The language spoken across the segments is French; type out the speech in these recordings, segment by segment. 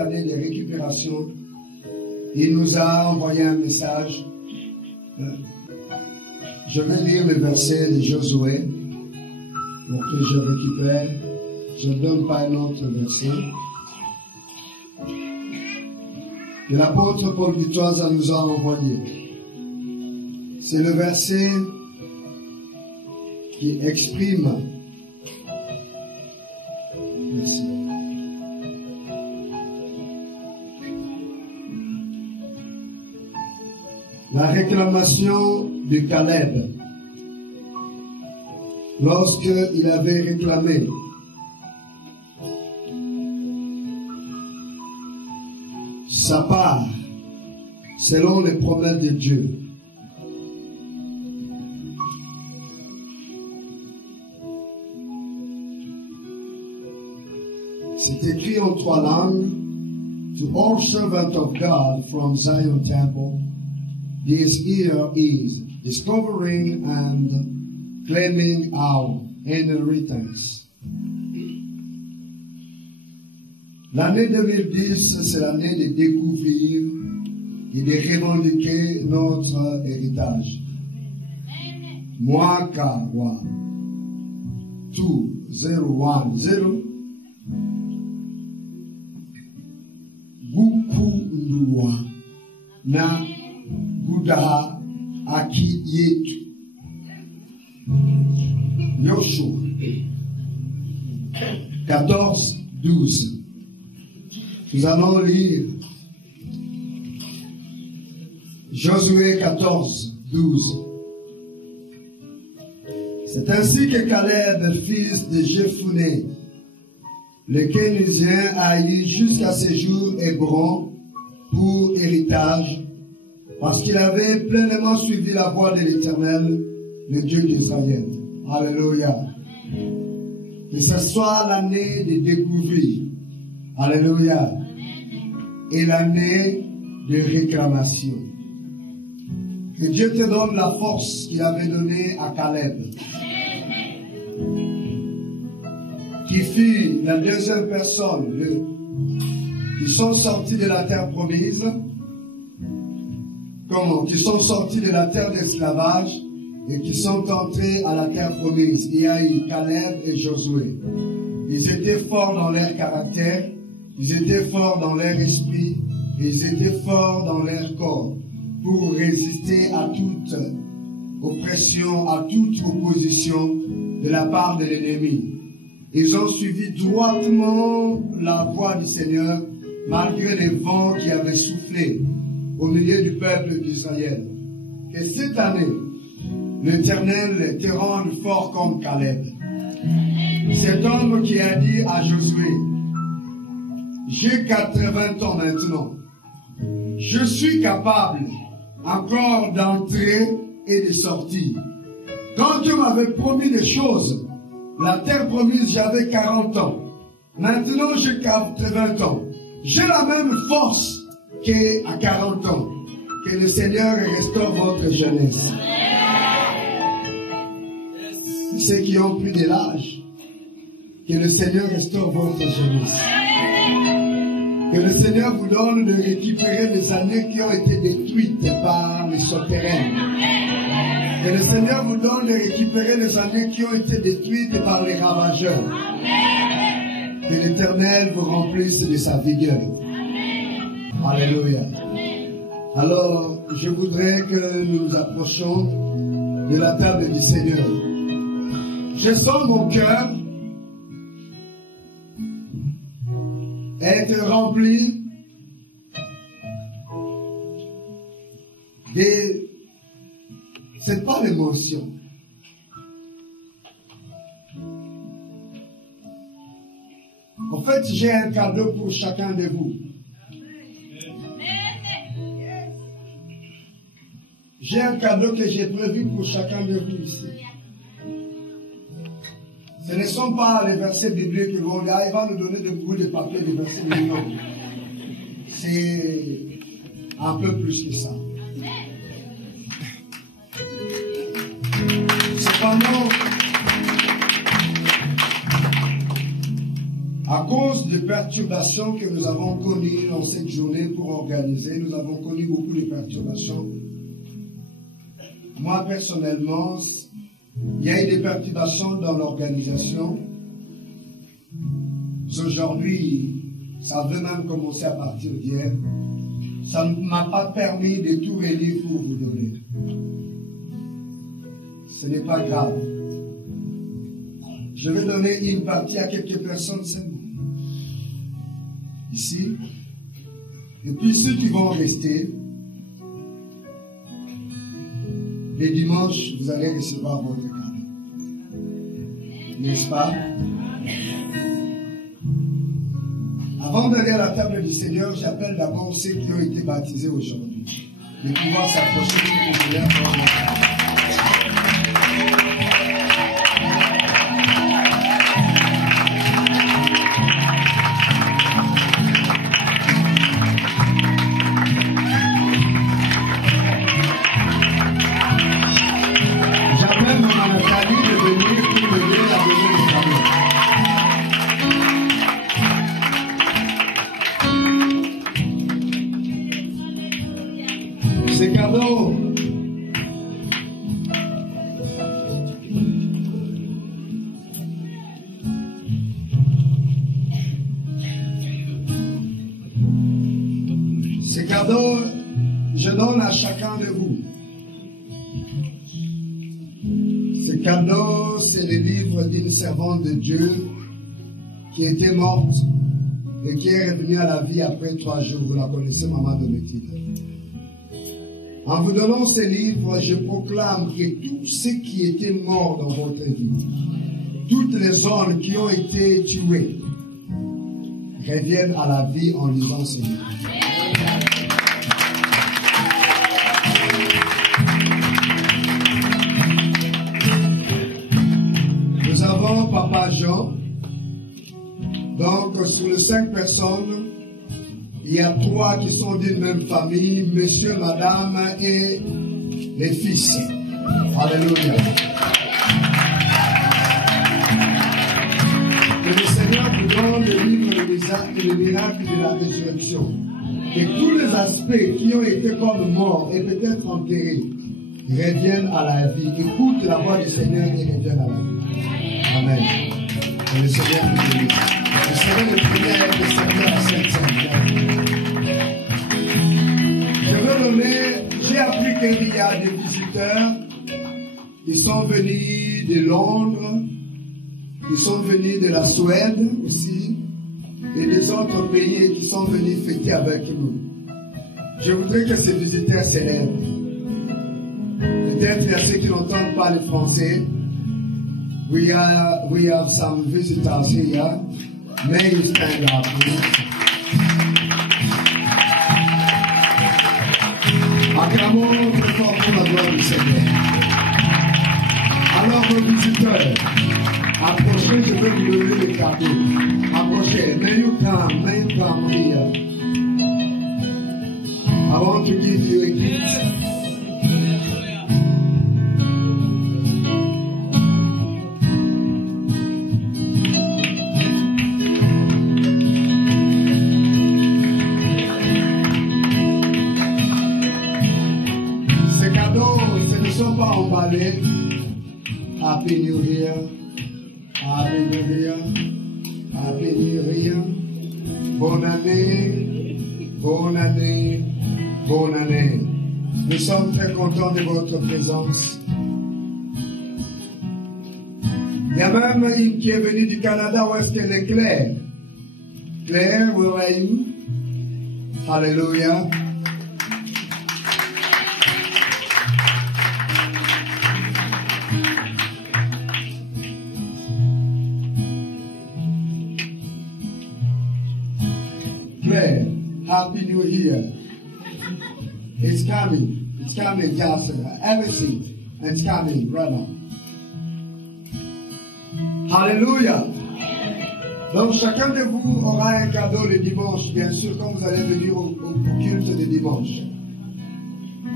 année de récupération, il nous a envoyé un message. Je vais lire le verset de Josué pour que je récupère. Je ne donne pas un autre verset. Que l'apôtre Paul Vitoise nous a envoyé. C'est le verset qui exprime. Merci. La réclamation de Caleb. Lorsqu'il avait réclamé sa part selon les promesses de Dieu. C'est écrit en 3 langues. To all servants of God from Zion Temple, this here is discovering and claiming our inheritance. L'année 2010, c'est l'année de découvrir et de revendiquer notre héritage. Moi, Kawa, 2, 0, 1, 0. Buku Ndua na Gudaha Aki Yetu. Yoshua 14, 12. Nous allons lire Josué 14, 12. C'est ainsi que Caleb, fils de Jephuné, le Kénésien, a eu jusqu'à ce jour Hébron pour héritage, parce qu'il avait pleinement suivi la voie de l'Éternel, le Dieu d'Israël. Alléluia. Que ce soit l'année de découvrir. Alléluia. Et l'année de réclamation. Que Dieu te donne la force qu'il avait donnée à Caleb, qui fut la deuxième personne, qui sont sortis de la terre promise. Comment? Qui sont sortis de la terre d'esclavage et qui sont entrés à la terre promise. Il y a eu Caleb et Josué. Ils étaient forts dans leur caractère, ils étaient forts dans leur esprit, et ils étaient forts dans leur corps pour résister à toute oppression, à toute opposition de la part de l'ennemi. Ils ont suivi droitement la voie du Seigneur malgré les vents qui avaient soufflé au milieu du peuple d'Israël. Que cette année, l'Éternel te rende fort comme Caleb. Cet homme qui a dit à Josué, j'ai 80 ans maintenant. Je suis capable encore d'entrer et de sortir. Quand Dieu m'avait promis des choses, la terre promise, j'avais 40 ans. Maintenant, j'ai 80 ans. J'ai la même force qu'à 40 ans. Que le Seigneur restaure votre jeunesse. Ceux qui ont pris de l'âge, que le Seigneur restaure votre jeunesse. Que le Seigneur vous donne de récupérer les années qui ont été détruites par les souterrains. Que le Seigneur vous donne de récupérer les années qui ont été détruites par les ravageurs. Que l'Éternel vous remplisse de sa vigueur. Alléluia. Alors, je voudrais que nous nous approchions de la table du Seigneur. Je sens mon cœur être rempli de... C'est pas l'émotion. En fait, j'ai un cadeau pour chacun de vous. J'ai un cadeau que j'ai prévu pour chacun de vous ici. Ce ne sont pas les versets bibliques qui vont là, il va nous donner des bouts de papier, des versets bibliques. C'est un peu plus que ça. Cependant, à cause de perturbations que nous avons connues dans cette journée pour organiser, nous avons connu beaucoup de perturbations. Moi, personnellement, il y a eu des perturbations dans l'organisation. Aujourd'hui, ça veut même commencer à partir d'hier. Ça ne m'a pas permis de tout relire pour vous donner. Ce n'est pas grave. Je vais donner une partie à quelques personnes seulement. Ici. Et puis ceux qui vont rester, les dimanches, vous allez recevoir votre cadeau. N'est-ce pas? Avant d'aller à la table du Seigneur, j'appelle d'abord ceux qui ont été baptisés aujourd'hui. De pouvoir s'approcher du populaire pour le faire. Ces cadeaux, je donne à chacun de vous. Ce cadeau, c'est le livre d'une servante de Dieu qui était morte et qui est revenue à la vie après 3 jours. Vous la connaissez, Maman Domitille. En vous donnant ce livre, je proclame que tous ceux qui étaient morts dans votre vie, toutes les zones qui ont été tuées, reviennent à la vie en lisant ce livre. Nous avons Papa Jean. Donc, sur les 5 personnes, il y a 3 qui sont d'une même famille, monsieur, madame et les fils. Alléluia. Que le Seigneur vous donne le livre le miracle de la résurrection. Et tous les aspects qui ont été comme morts et peut-être enterrés reviennent à la vie. Écoute la voix du Seigneur et reviennent à la vie. Amen. Que le Seigneur vous bénisse. Le Seigneur le premier à être servi à cette Sainte. J'ai appris qu'il y a des visiteurs qui sont venus de Londres, qui sont venus de la Suède aussi, et des autres pays qui sont venus fêter avec nous. Je voudrais que ces visiteurs s'élèvent. Peut-être il y a ceux qui n'entendent pas le français. We have some visitors here. May you stand up, please. Acclamons très fort pour la gloire du Seigneur. Alors, vos visiteurs, approchez, je vais vous donner les cadeaux. Approchez. May you come here. I want to give you a gift. Happy New Year, Happy New Year, Happy New Year. Bonne année, bonne année, bonne année. Nous sommes très contents de votre présence. Il y a même une qui est venue du Canada. Où est-ce qu'elle est? Claire? Claire, where are you? Hallelujah. Happy New Year. It's coming. It's coming, Jocelyn. Everything. It's coming, brother. Hallelujah. Donc chacun de vous aura un cadeau le dimanche, bien sûr, quand vous allez venir au culte de dimanche.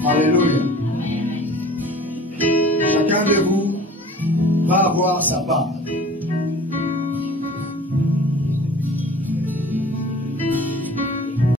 Alléluia. Chacun de vous va avoir sa part.